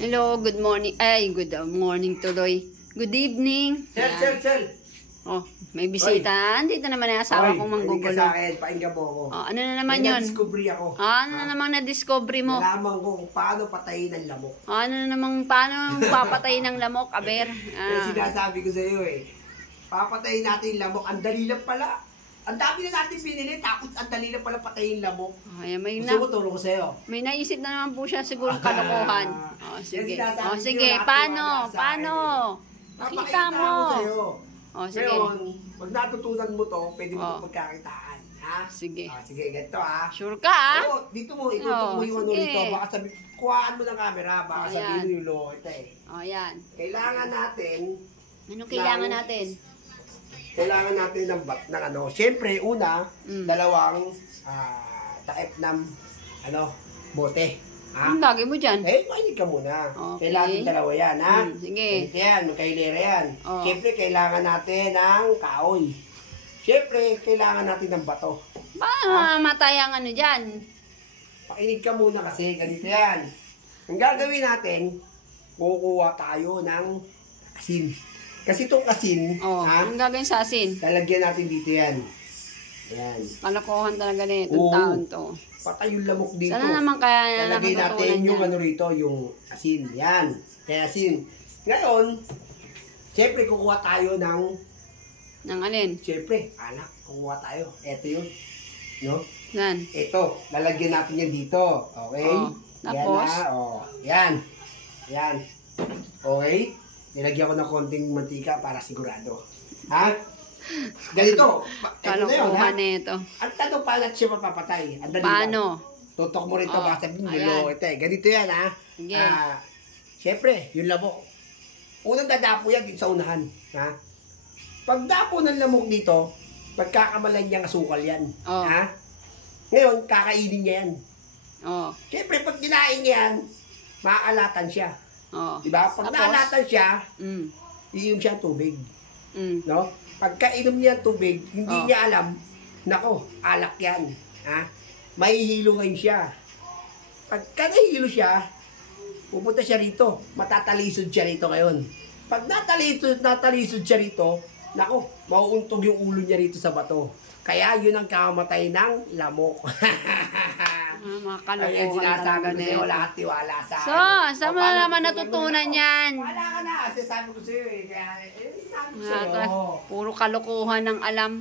Hello, good morning. Ay, good morning tuloy. Good evening. Sel. Oh, may bisita. Andito naman ang asawa kong manggugulo. Sa akin, painggan mo ako. Oh, ano na naman yun? Na-discovery ako. Ano na namang na-discovery mo? Nalaman ko kung paano patayin ang lamok. Ano na namang paano papatayin ng lamok, aber? Kasi sinasabi ko sa iyo papatayin natin yung lamok. Ang dali lang pala. Ang dami na natin pinili, tapos ang dali lang pala patayin yung lamok. Ay, Gusto mo tulong ko sa iyo? May naisip na naman po siya siguro kalokohan. Sige. Sige, ko, paano? Pakita mo. Sige. Ngayon, pag natutunan mo to, pwede mo ito magkakitaan. Ha? Sige. Sige, ganito ha. Sure ka Oo, dito mo, itutok mo yung ano nito. Baka sabi, kuhaan mo ng camera, baka sabihin mo yung loko ito yan. Kailangan natin. Anong kailangan natin? Kailangan natin ng ano. Siyempre, una, dalawang taep ng bote. Ha? Ang lagay mo dyan? Mahinig ka muna. Okay. Kailangan dalawa yan, ha? Sige. Ganito yan, magkailera yan. Oh. Siyempre, kailangan natin ng kahoy. Siyempre, kailangan natin ng bato. Paano mamatay ang ano dyan? Pakinig ka muna kasi, ganito yan. Ang gagawin natin, kukuha tayo ng asin. Kasi itong asin, anong gagawin sa asin? lalagyan natin dito yan. Yan. Kalokohan talaga na itong taon to. Patay yung lamok dito. Sana naman kaya lalagay natin yung ano rito, yung asin. Yan. Kaya asin. Ngayon, siyempre kukuha tayo ng alin? siyempre, alak. Kukuha tayo. Ito yun. No? Yan. Ito. Lalagyan natin yan dito. Okay? Tapos? Yan. Yan. Okay? Nilagyan ko ng konting mantika para sigurado. Ha? Ganito. Kalokohan na ito. Ang tanong, paano siya mapapatay? Paano? Tutok mo rito, basta binilo. Ganito yan, ha? Sige. Siyempre, yung lamok. Unang dadapo yan dito sa unahan. Ha? Pag dapo ng lamok dito, pagkakamalan niyang asukal yan. Ha? Ngayon, kakainin niya yan. Siyempre, pag kinain niya yan, maaalatan siya. Diba? Pag naalatan siya, iinom siya ng tubig. No? Pagka inom niya ng tubig, hindi niya alam, nako, alak yan. Ha? Mahihilo ngayon siya. Pagka nahihilo siya, pupunta siya rito. Matatalisod siya rito ngayon. Pag natalisod siya rito, nako, mauuntog yung ulo niya rito sa bato. Kaya yun ang kakamatay ng lamok. Mga kalokohan talaga na yun. Wala kang tiwala sa akin. Saan mo naman natutunan yan? Wala ka na. Kasi sabi ko sa'yo Kaya sabi ko sa'yo. Puro kalokohan ang alam.